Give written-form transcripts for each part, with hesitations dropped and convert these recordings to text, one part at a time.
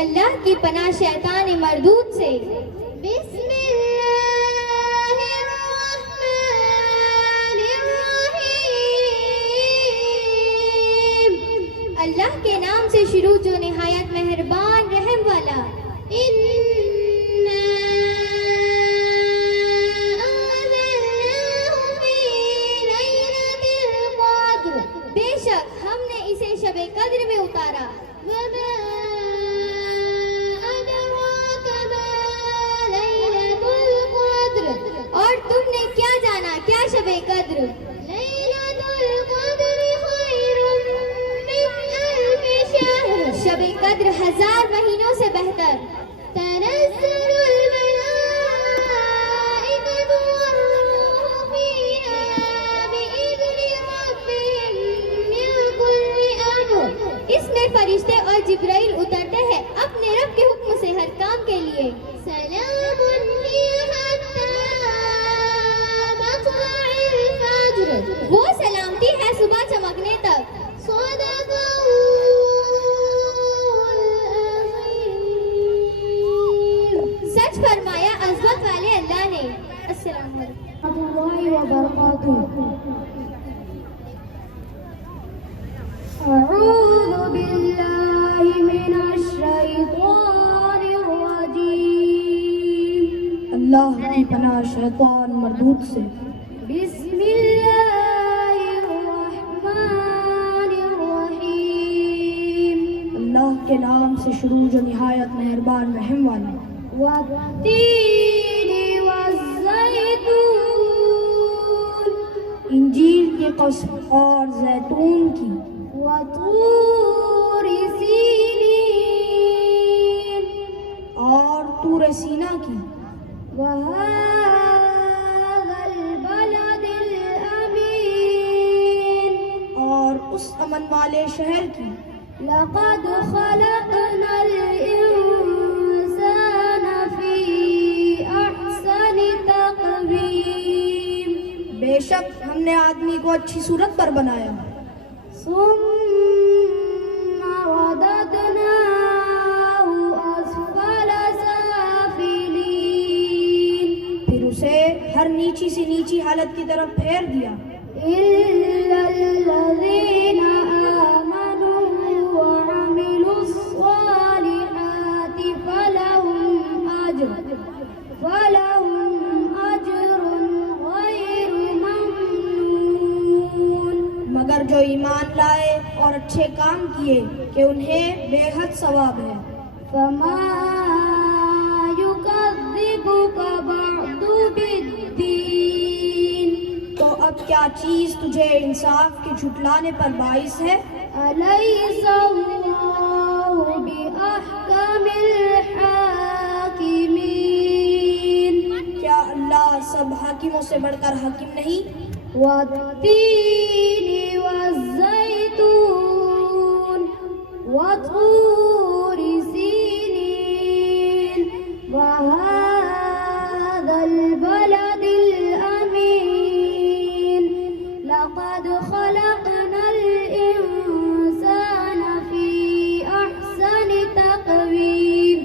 اللہ کی پناہ شیطان مردود سے۔ بسم اللہ الرحمن الرحیم، اللہ کے نام سے شروع جو نہایت مہربان رحم والا۔ بے شک ہم نے اسے شب قدر میں اتارا۔ اور تم نے کیا جانا کیا شب قدر؟ شب قدر 1000 مہینوں سے بہتر۔ تنزل الملائکۃ والروح فیہا بإذن ربہم من کل امر، اس میں فرشتے اور جبرائیل اترتے ہیں اپنے رب کے حکم سے ہر کام کے لیے۔ سلام ہی حتی مطلع الفجر، وہ سلامتی ہے صبح چمکنے تک۔ صدق سچ فرمایا عظمت والے اللہ نے۔ السلام علیکم اللہ وبرکاتہ۔ اعوذ باللہ من الشیطان الرجیم، اللہ کی پناہ شیطان مردود سے۔ بسم اللہ الرحمن الرحیم، اللہ کے نام سے شروع جو نہایت مہربان رحم والا۔ والتین والزیتون، انجیل کی قسم اور زیتون کی۔ وطور سینین، اور طور سینا کی۔ وهذا البلد الأمين، اور اس امن والے شہر کی۔ لقد خلقنا الإنسان في أحسن تقويم، بے شک ہم نے آدمی کو اچھی صورت پر بنایا۔ ثم رددناه أسفل سافلين، پھر اسے ہر نیچی سے نیچی حالت کی طرف پھیر دیا۔ إلا الذين آمنوا وعملوا الصالحات فلهم أجر غير ممنون، مگر جو ایمان لائے اور اچھے کام کیے کہ انہیں بے حد ثواب ہے۔ فما يكذبك بعد بالدين، تو اب کیا چیز تجھے انصاف کے جھٹلانے پر باعث ہے؟ أليس الله بأحكم الحاكمين، کیا اللہ سب حاکموں سے بڑھ کر حاکم نہیں؟ والتين والزيتون وطور سينين، وهذا البلد الأمين، لقد خلقنا الإنسان في أحسن تقويم،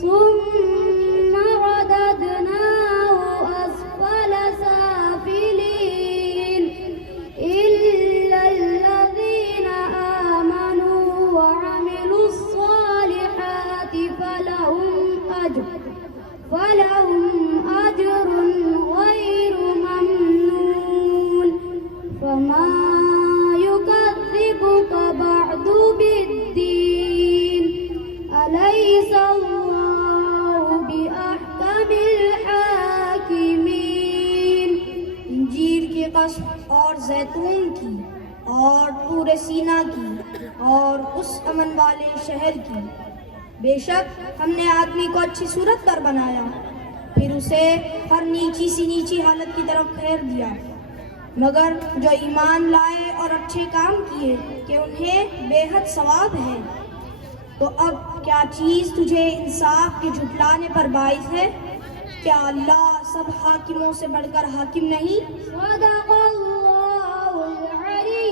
ثم رددناه أسفل سافلين، إلا الذين آمنوا وعملوا الصالحات فلهم أجر غير ممنون، فما يكذبك بعد بالدين، أليس الله بأحكم الحاكمين، انجیل کی قسم اور زیتون کی اور طور سینا کی اور اس امن والے شہر کی۔ بے شک ہم نے آدمی کو اچھی صورت پر بنایا، پھر اسے ہر نیچی سی نیچی حالت کی طرف پھیر دیا۔ مگر جو ایمان لائے اور اچھے کام کیے کہ انہیں بے حد ثواب ہے۔ تو اب کیا چیز تجھے انصاف کے جھٹلانے پر باعث ہے؟ کیا اللہ سب حاکموں سے بڑھ کر حاکم نہیں؟ صدق اللہ العلی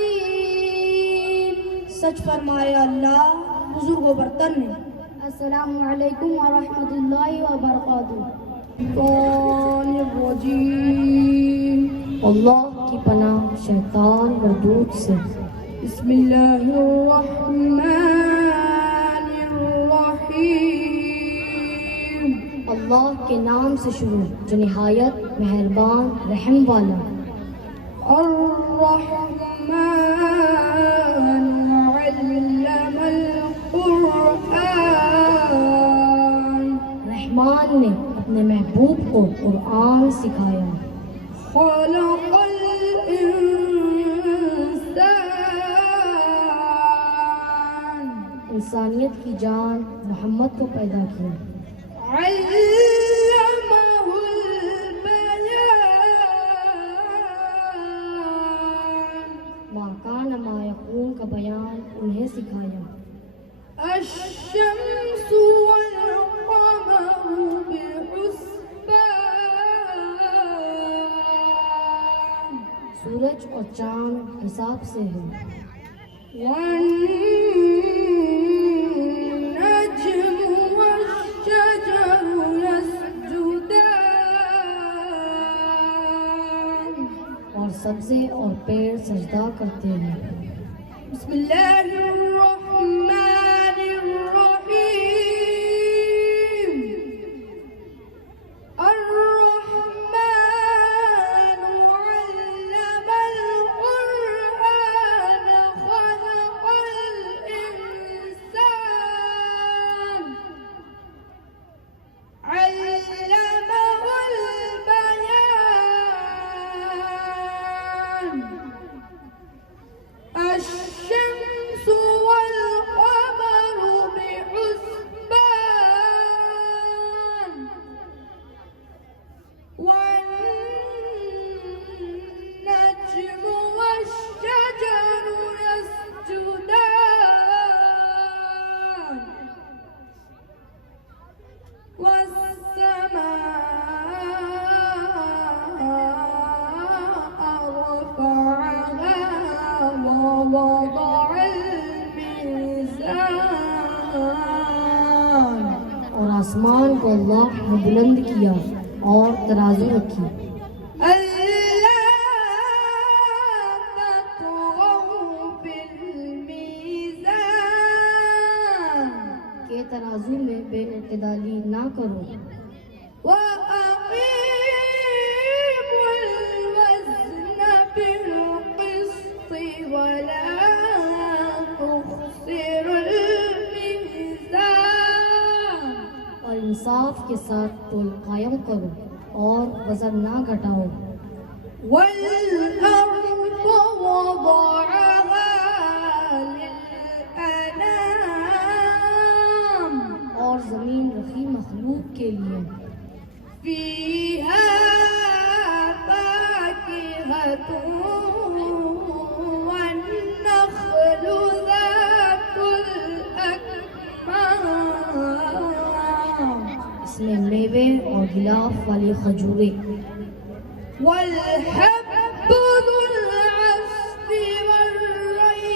العظیم۔ سچ فرمایا اللہ بزرگ و برتر نے. السلام علیکم ورحمۃ اللہ وبرکاتہ. کون الرجیم. اللہ کی پناہ شیطان مردود سے. بسم اللہ الرحمن الرحیم. اللہ کے نام سے شروع جو نہایت مہربان رحم والا. الرحمن علم القرآن. رحمان نے اپنے محبوب کو قرآن سکھایا. خلق الانسان. انسانیت کی جان محمد کو پیدا کیا. علمہ البیان. ما کان ما یکون کا بیان انہیں سکھایا. الشمس والقمر بحسبان. سورج اور چاند حساب سے ہے. والنجم والشجر يسجدان. اور سبزے اور پیڑ سجدہ کرتے ہیں. بسم اللہ الرحمن الرحیم. الرحمن علم القرآن خلق الإنسان. علمه البيان. الشمس والقمر بحسبان. والنجم والشجر يسجدان. والسماء رفعها ووضع الميزان. اور آسمان کو اللہ نے بلند کیا اور ترازو رکھی. ألا تطغوا في الميزان. کہ ترازو میں بے اعتدالی نہ کرو. وأقيموا الوزن بالقسط ولا تخسروا الميزان. اور انصاف کے ساتھ تول قائم کرو اور وزن نہ گھٹاؤ. والأرض وضعها للأنام. اور زمین رکھی مخلوق کے لیے. فيها فاكهة والنخل ذات الأكمام. اس میں میوے اور غلاف والی کھجوریں. والحب ذو العصف والريحان.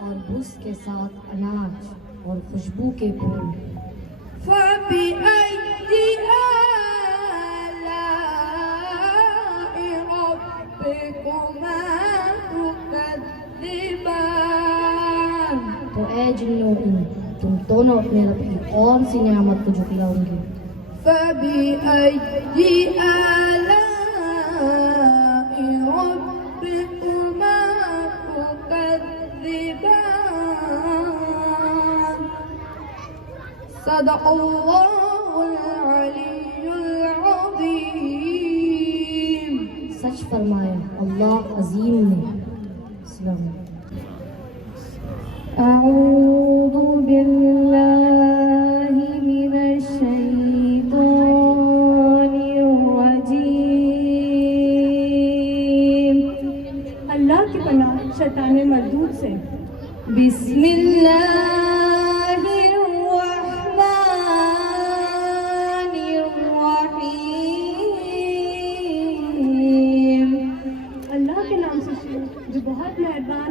اور بھس کے ساتھ اناج اور خوشبو کے پھول. فبأي آلاء ربكما تكذبان. تو اے جنوں تم دونوں اپنے رب کی کون سی نعمت کو جھٹلاؤ گے؟ فبأي آلاء ربكما تكذبان. صدق اللہ العلی العظیم. سچ فرمایا اللہ عظیم نے. السلام علیکم. أعوذ بالله من الشيطان الرجيم. اللہ کی پناہ شیطان مردود سے. بسم اللہ الرحمن الرحیم. اللہ کے نام سے شروع جو بہت مہربان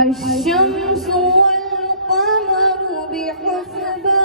الشمس والقمر بحسبان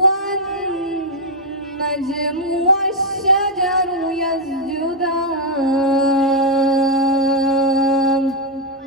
والنجم والشجر يسجدان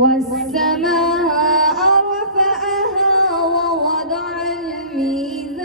والسماء رفعها ووضع الميزان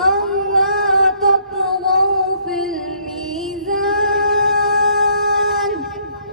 ألا تطغوا في الميزان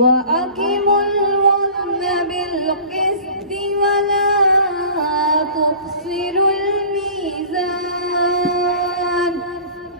وأقيموا الوزن بالقسط ولا تخسروا الميزان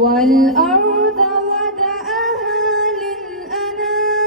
والأرض وضعها للأنام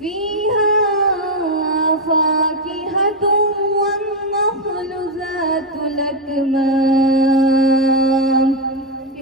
فيها فاكهة والنخل ذات الأكمام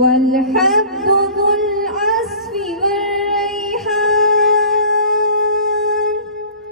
والحب ذو العصف والريحان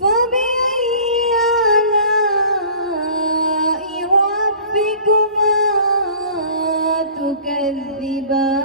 فبأي آلاء ربكما تكذبان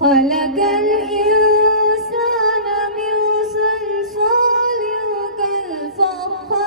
خلق الإنسان من صلصال كالفخار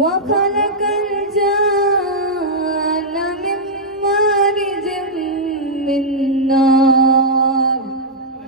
وخلق الجان من مارج من نار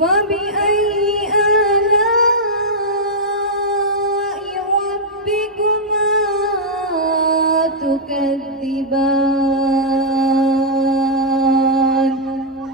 فبأي آلاء ربكما تكذبان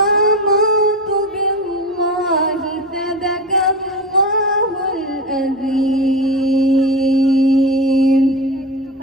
آمنت بالله صدق الله العظيم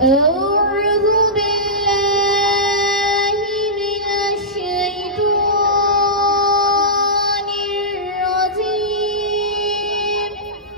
أعوذ بالله من الشيطان الرجيم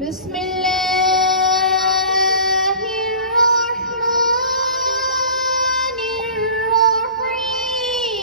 بسم الله الرحمن الرحيم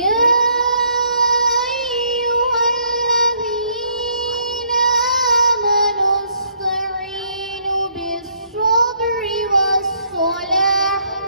يا أيها الذين آمنوا استعينوا بالصبر والصلاة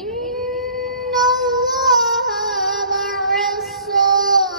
إن الله مع الصابرين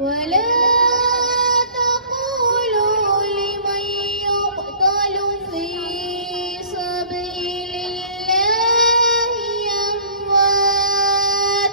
ولا تقولوا لمن يقتل في سبيل الله أموات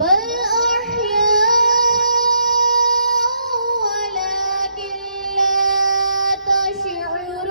بل أحياء ولكن لا تشعرون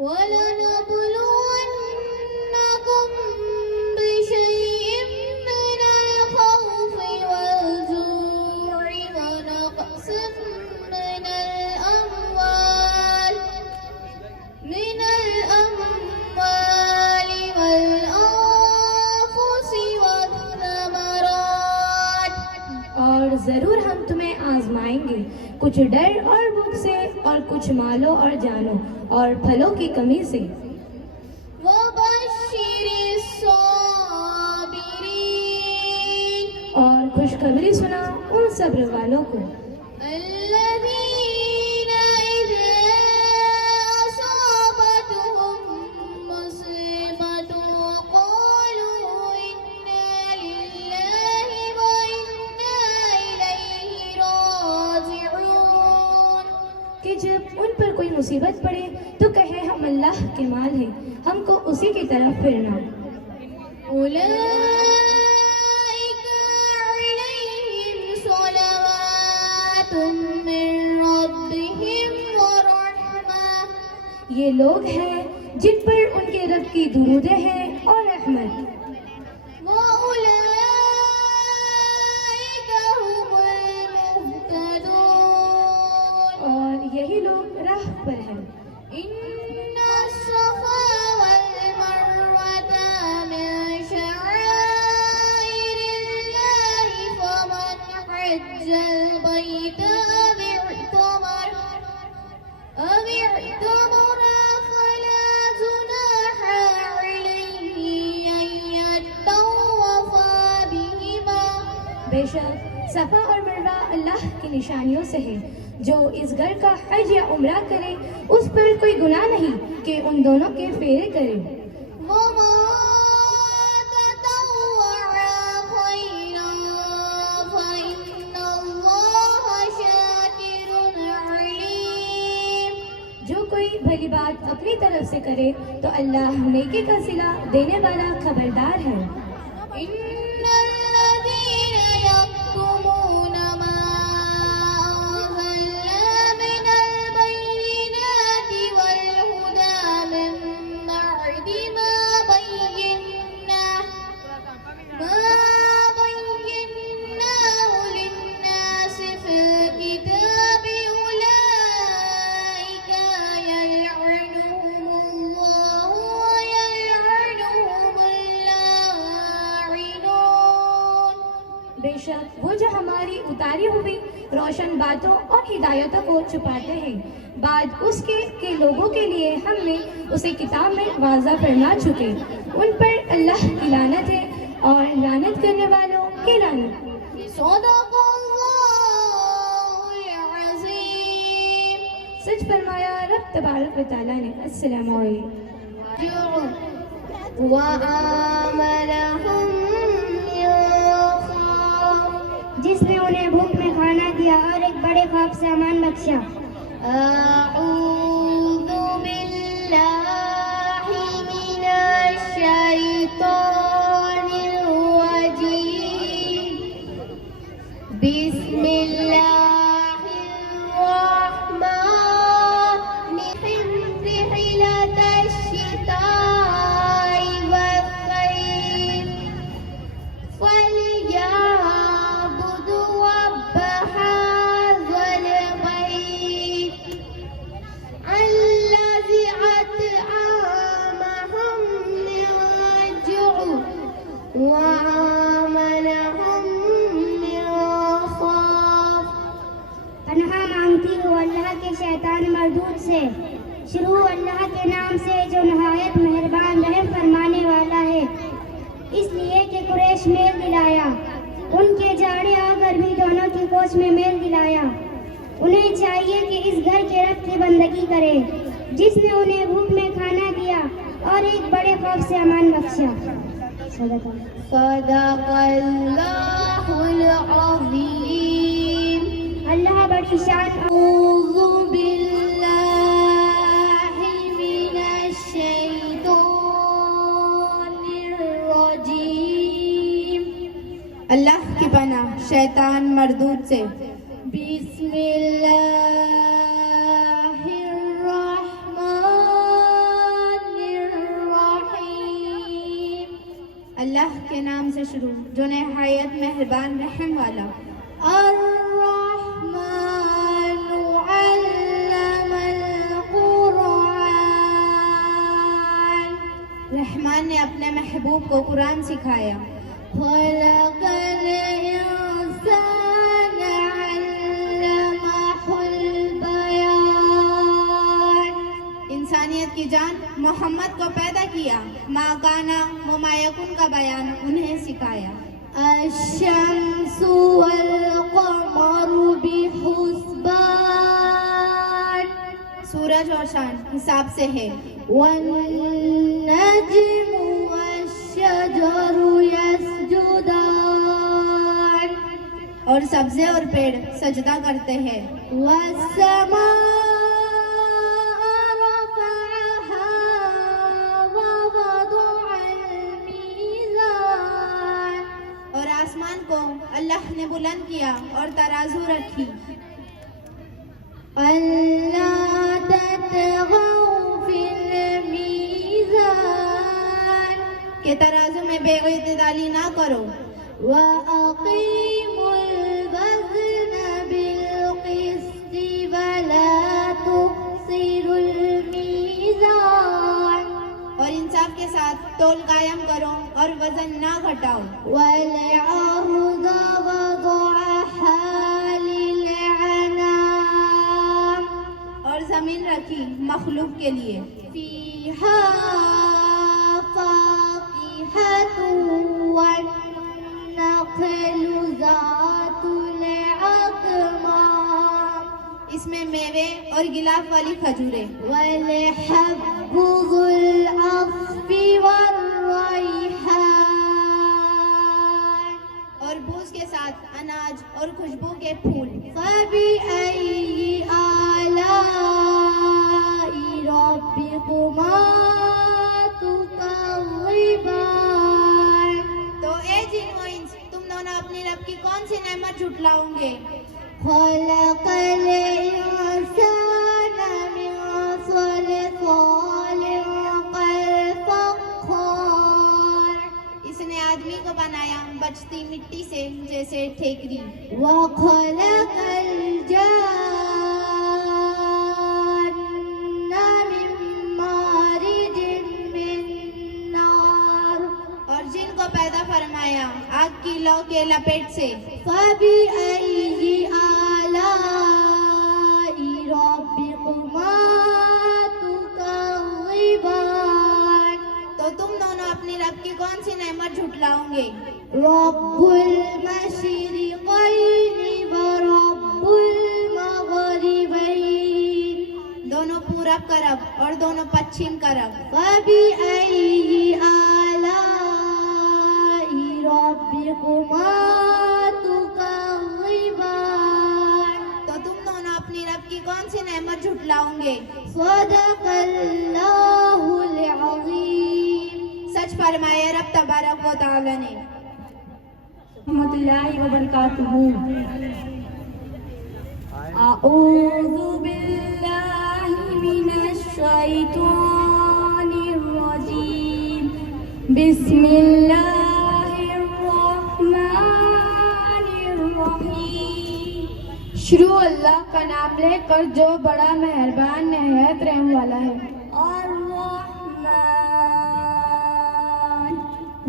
ولنبلونكم بشيء من الخوف والجوع ونقص من الأموال آئیں گے، کچھ ڈر اور بھوک سے اور کچھ مالوں اور جانوں اور پھلوں کی کمی سے۔ وبشر الصابرین، اور خوشخبری سنا ان صبر والوں کو۔ الذین اذا اصابتهم مصیبۃ قالوا انا للہ وانا الیہ راجعون، کہ جب ان پر کوئی مصیبت پڑے تو کہے ہم اللہ کے مال ہیں، ہم کو اسی کی طرف پھرنا۔ اولئک علیہم صلوات من ربہم ورحمہ، یہ لوگ ہیں جن پر ان کے رب کی درودیں ہیں اور رحمت، وَأُولَئِكَ هُمُ الْمُهْتَدُونَ، اور یہی لوگ راہ پر ہیں۔ إِنَّ الصَّفَا وَالْمَرْوَةَ مِن شَعَائِرِ اللَّهِ، فَمَنْ حَجَّ الْبَيْتَ أَوِ اعْتَمَرَ فَلَا جُنَاحَ عَلَيْهِ أَن يَطَّوَّفَ بِهِمَا، بے شک صفا اور مروہ اللہ کی نشانیوں سے ہے، جو اس گھر کا حج یا عمرہ کرے اس پر کوئی گناہ نہیں کہ ان دونوں کے پھیرے کرے۔ وَمَن تَطَوَّعَ خَيْرًا فَإِنَّ اللَّهَ شَاكِرٌ عَلِيمٌ، جو کوئی بھلی بات اپنی طرف سے کرے تو اللہ نیکی کا صلہ دینے والا خبردار ہے۔ إِنَّ الَّذِينَ يَكْتُمُونَ مَا أَنزَلْنَا مِنَ الْبَيِّنَاتِ وَالْهُدَى مِن بَعْدِ مَا بَيَّنَّاهُ لِلنَّاسِ فِي الْكِتَابِ أُولَئِكَ يَلْعَنُهُمُ اللَّهُ وَيَلْعَنُهُمُ اللاعنون، بے شک وہ جو ہماری اتاری ہوئی روشن باتوں اور ہدایتوں کو چھپاتے ہیں، بعد اس کے کہ لوگوں کے لیے ہم نے اسے کتاب میں واضح فرما چکے، ان پر اللہ کی لعنت ہے اور لعنت کرنے والوں کی لعنت۔ صدق اللہ العظیم۔ سچ فرمایا رب تبارک و تعالیٰ نے۔ السلام علیکم۔ وَآمَنَهُم مِّن خَوْفٍ، جس نے انہیں بھوک میں کھانا دیا اور ایک بڑے خواب سے امان بخشا۔ أعوذ بالله من الشيطان الرجيم، بسم الله الرحمن الرحيم، رحلة الشتاء والصيف، فليعبدوا رب هذا البيت الذي أطعمهم من جوع وآمنهم من خوف۔ پناہ مانگتی ہوں اللہ کے شیطان مردود سے۔ شروع اللہ کے نام سے جو نہایت مہربان رحم فرمانے والا ہے۔ اس لیے کہ قریش میل دلایا، ان کے جاڑے اور گرمی دونوں کی کوچ میں میل دلایا۔ انہیں چاہیے کہ اس گھر کے رب کی بندگی کرے، جس نے انہیں بھوک میں کھانا دیا اور ایک بڑے خوف سے امان بخشا۔ صدق صدق اللہ العظیم۔ اللہ بڑی شان۔ أعوذ بالله من الشيطان الرجيم، اللہ کی پناہ شیطان مردود سے۔ بسم اللہ الرحمن الرحیم، اللہ کے نام سے شروع جو نہایت مہربان رحم والا۔ الرحمن علم القرآن، رحمان نے اپنے محبوب کو قرآن سکھایا۔ خلق الإنسان علمه کی جان محمد کو پیدا کیا، ما کانا ممایکن کا بیان انہیں سکھایا۔ الشمس والقمر بحسبان، سورج اور چاند حساب سے ہے۔ والنجم والشجر يسجدان، اور سبزے اور پیڑ سجدہ کرتے ہیں۔ والسماء رفعها ووضع الميزان، اور آسمان کو اللہ نے بلند کیا اور ترازو رکھی۔ ألا تطغوا في الميزان، کہ ترازو میں بے اعتدالی نہ کرو۔ وأقيموا الوزن بالقسط ولا تخسروا الميزان، اور انصاف کے ساتھ تول قائم کرو اور وزن نہ گھٹاؤ۔ والأرض وضعها للأنام، اور زمین رکھی مخلوق کے لیے۔ فيها فاكهة والنخل ذات الأكمام، اس میں میوے اور گلاف والی کھجوریں، والحب ذو العصف والريحان، اور بوس کے ساتھ اناج اور خوشبو کے پھول۔ فبأي آلاء ربكما تكذبان، تو اے جن و انس، تم دونوں اپنی رب کی کون سی نعمت جھٹلاؤ گے؟ خلق الإنسان من صلصال كالفخار، اس نے آدمی کو بنایا بچتی مٹی سے جیسے ٹھیکری۔ وخلق الجان من مارج من نار، اور جن کو پیدا فرمایا آگ کی لو کے لپیٹ سے۔ فبأي آلاء ربكما تكذبان، تو تم دونوں اپنی رب کی کون سی نعمت جھٹلاؤ گے؟ رب المشرقين ورب المغربين، دونوں پورب کا رب اور دونوں پچھم کا رب۔ فبأي آلاء ربكما تكذبان، تو تم دونوں اپنی رب کی کون سی نعمت جھٹلاؤ گے؟ صدق اللہ العظیم۔ سچ فرمایا رب تبارک و تعالی نے۔ رحمۃ اللہ وبرکاتہ۔ اعوذ باللہ من الشیطان الرجیم، بسم اللہ الرحمن الرحیم۔ شروع اللہ کا نام لے کر جو بڑا مہربان نہایت رحم والا ہے۔ الرحمن،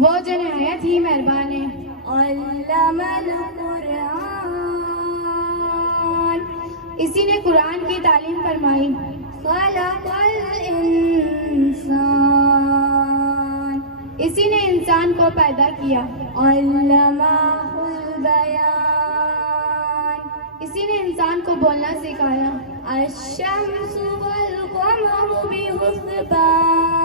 وہ جو نہایت ہی مہربان ہے۔ علم القرآن، اسی نے قرآن کی تعلیم فرمائی۔ خلق الانسان، اسی نے انسان کو پیدا کیا۔ علمہ البیان، اسی نے انسان کو بولنا سکھایا۔ الشمس والقمر بحسبان،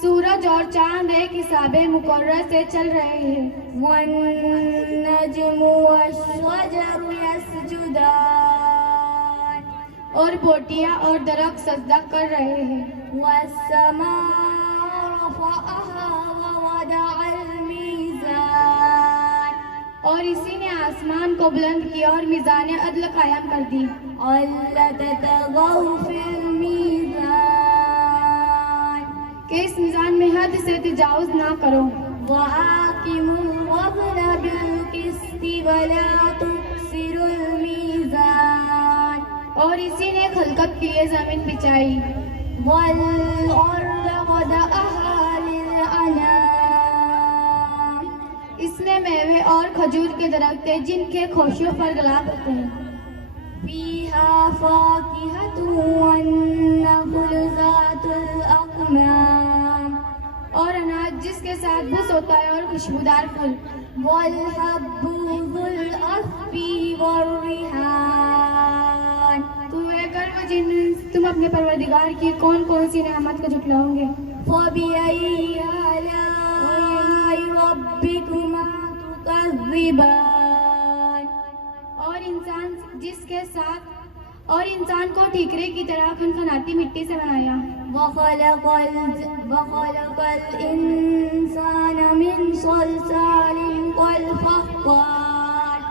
سورج اور چاند ایک حساب مقرر سے چل رہے ہیں۔ والنجم والشجر يسجدان، اور بوٹیاں اور درخت سجدہ کر رہے ہیں۔ والسماء رفعها ووضع الميزان، اور اسی نے آسمان کو بلند کیا اور میزان عدل قائم کر دی۔ ألا تطغوا في الميزان، کہ اس میزان میں حد سے تجاوز نہ کرو۔ وأقيموا الوزن بالقسط ولا تخسروا الميزان، اور اسی نے خلقت کے لیے زمین بچائی۔ والأرض وضعها للأنام، اس میں میوے اور کھجور کے درخت ہیں جن کے خوشیوں پر گلاب ہوتے ہیں۔ فيها فاكهة والنخل ذات الأكمام اور اناج جس کے ساتھ بس ہوتا ہے اور خوشبودار پھول والحب ذو العصف والریحان تم اے کرم جن تم اپنے پروردگار کی کون کون سی نعمت کو جھٹلاؤ گے فَبِأَيِّ آلَاءِ رَبِّكُمَا تُكَذِّبَانِ اور انسان کو ٹھیکرے کی طرح کھنکھناتی مٹی سے بنایا وَخَلَقَ الْإِنسَانَ مِنْ صَلْصَالٍ كَالْفَخَّارِ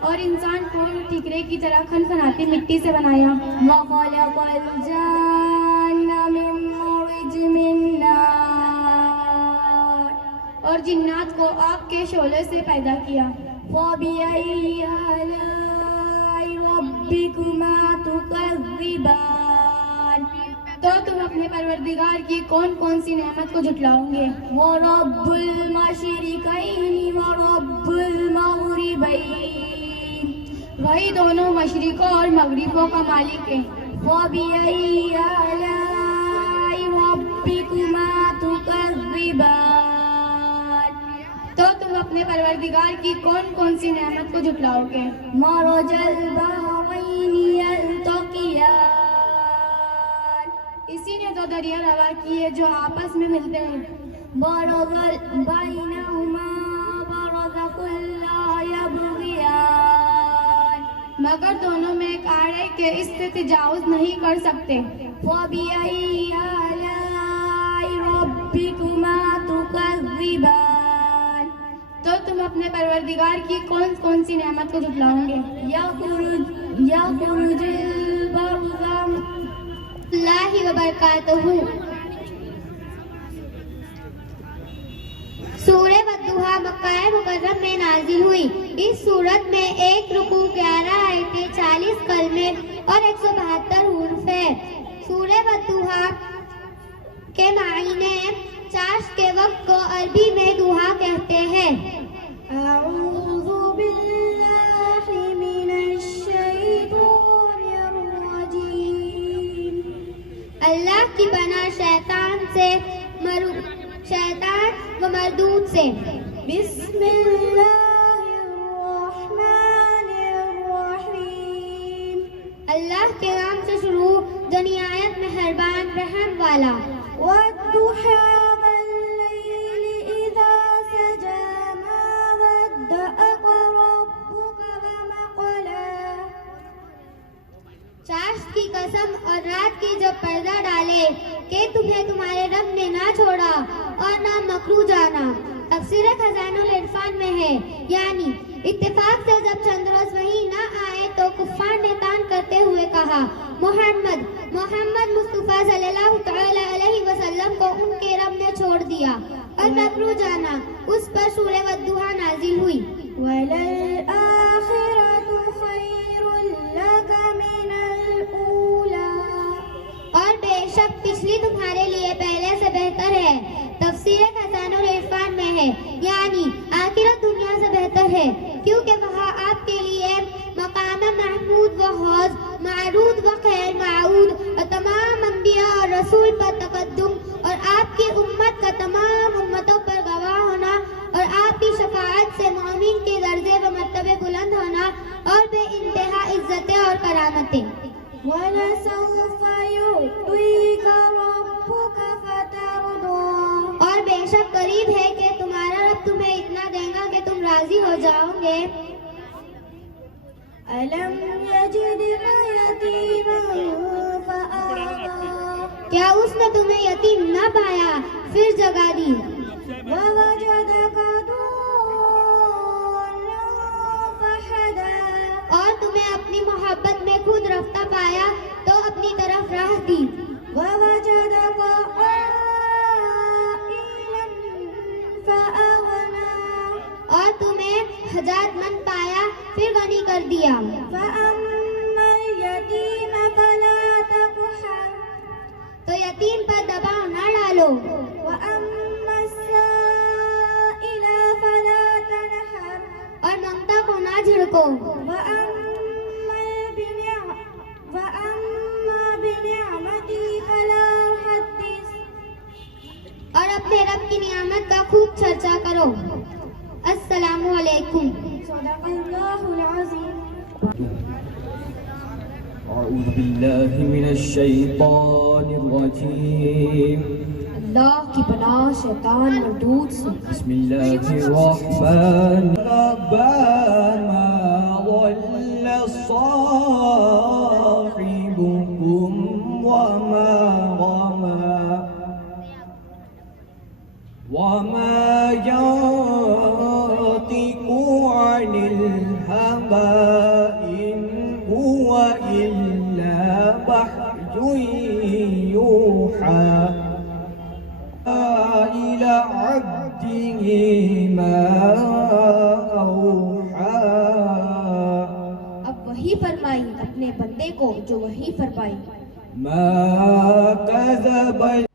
اور انسان کو ٹھیکرے کی طرح کھنکھناتی مٹی سے بنایا وَخَلَقَ الْجَانَّ مِنْ مَارِجٍ مِنْ نَارٍ اور جنات کو آگ کے شعلے سے پیدا کیا فَبِأَيِّ آلَاءِ رَبِّكُمَا تُكَذِّبَانِ تو تم اپنے پروردگار کی کون کون سی نعمت کو جھٹلاؤ گے وَرَبُّ الْمَشْرِقَيْنِ وَرَبُّ الْمَغْرِبَيْنِ وہی دونوں مشرقوں اور مغربوں کا مالک ہے فَبِأَيِّ آلَاءِ رَبِّكُمَا تُكَذِّبَانِ تو تم اپنے پروردگار کی کون کون سی نعمت کو جھٹلاؤ گے مَرَجَ الْبَحْرَيْنِ يَلْتَقِيَانِ اسی نے دو دریا روا کیے جو آپس میں ملتے ہیں بَرَزَ بَيْنَهُمَا بَرَزَخٌ لَا يَبْغِيَانِ مگر دونوں میں ایک آڑ ہے کہ اس سے تجاوز نہیں کر سکتے فَبِأَيِّ آلَاءِ رَبِّكُمَا تُكَذِّبَانِ تو تم اپنے پروردگار کی کون کون سی نعمت کو جھٹلاؤ گے یخرج البرق اللہ وبرکاتہ سورہ والضحیٰ مکہ مکرم میں نازل ہوئی اس سورت میں ایک رکوع 11 آیتیں 40 کلمے اور 172 حروف ہے سورہ والضحیٰ کے معنی چاش کے وقت کو عربی میں دہا کہتے ہیں اعوذ باللہ من الشیطان الرجیم اللہ کی پناہ شیطان و مردود سے بسم اللہ الرحمن الرحیم اللہ کے نام سے شروع جو نہایت مہربان رحم والا والضحیٰ واللیل اذا سجى ما ودعك ربك وما قلى چاش کی قسم اور رات کی جو پردہ ڈالے کہ تمہیں تمہارے رب نے نہ چھوڑا اور نہ مکرو جانا تفسیر خزائن العرفان میں ہے یعنی اتفاق سے جب چند روز وہی نہ آئے تو کفار نے تان کرتے ہوئے کہا محمد مصطفیٰ صلی اللہ تعالی علیہ وسلم کو ان کے رب نے چھوڑ دیا اور مکرو جانا اس پر سورہ والضحیٰ نازل ہوئی وَلَلْآخِرَةُ خَيْرٌ لَكَ مِنَ الْأُولَى اور بے شک پچھلی تمہارے لیے پہلے سے بہتر ہے تفسیر خزائن العرفان میں ہے یعنی آخرت دنیا سے بہتر ہے کیونکہ وہاں آپ کے لیے مقام محمود و حوض معروض و خیر معود اور تمام انبیاء اور رسول پر تقدم اور آپ کی امت کا تمام امتوں پر گواہ ہونا اور آپ کی شفاعت سے مومن کے درجے و مرتبے بلند ہونا اور بے انتہا عزتیں اور کرامتیں وَلَسَوْفَ يُعْطِيكَ رَبُّكَ فَتَرْضَىٰ اور بے شک قریب ہے کہ تمہارا رب تمہیں اتنا دے گا کہ تم راضی ہو جاؤ گے أَلَمْ يَجِدْكَ يَتِيمًا فَآوَىٰ کیا اس نے تمہیں یتیم نہ پایا پھر جگا دی وَوَجَدَكَ ضَالًّا فَهَدَىٰ اور تمہیں اپنی محبت میں خود رفتہ پایا تو اپنی طرف راہ دی وَوَجَدَكَ عَائِلًا فَأَغْنَىٰ اور تمہیں حاجت مند پایا پھر غنی کر دیا فَأَمَّا الْيَتِيمَ فَلَا تَقْهَرْ تو یتیم پر دباؤ نہ ڈالو وَأَمَّا السَّائِلَ فَلَا تَنْهَرْ اور ممتا کو نہ جھڑکو وَأَمَّا بِنِعْمَةِ اور اپنے رب کی نعمت کا خوب چرچا کرو. السلام علیکم. صدق اللہ العظیم. أعوذ بالله من الشيطان الرجيم. اللہ کی پناہ شیطان مردود سے. بسم الله الرحمن الرحيم. ما ضل صاحبكم وما غوى وما ينطق عن الهوى إن هو إلا وحي يوحى إلى عبده ما أوحى. اب وہی فرمائی اپنے بندے کو جو وہی فرمائی. ما كذب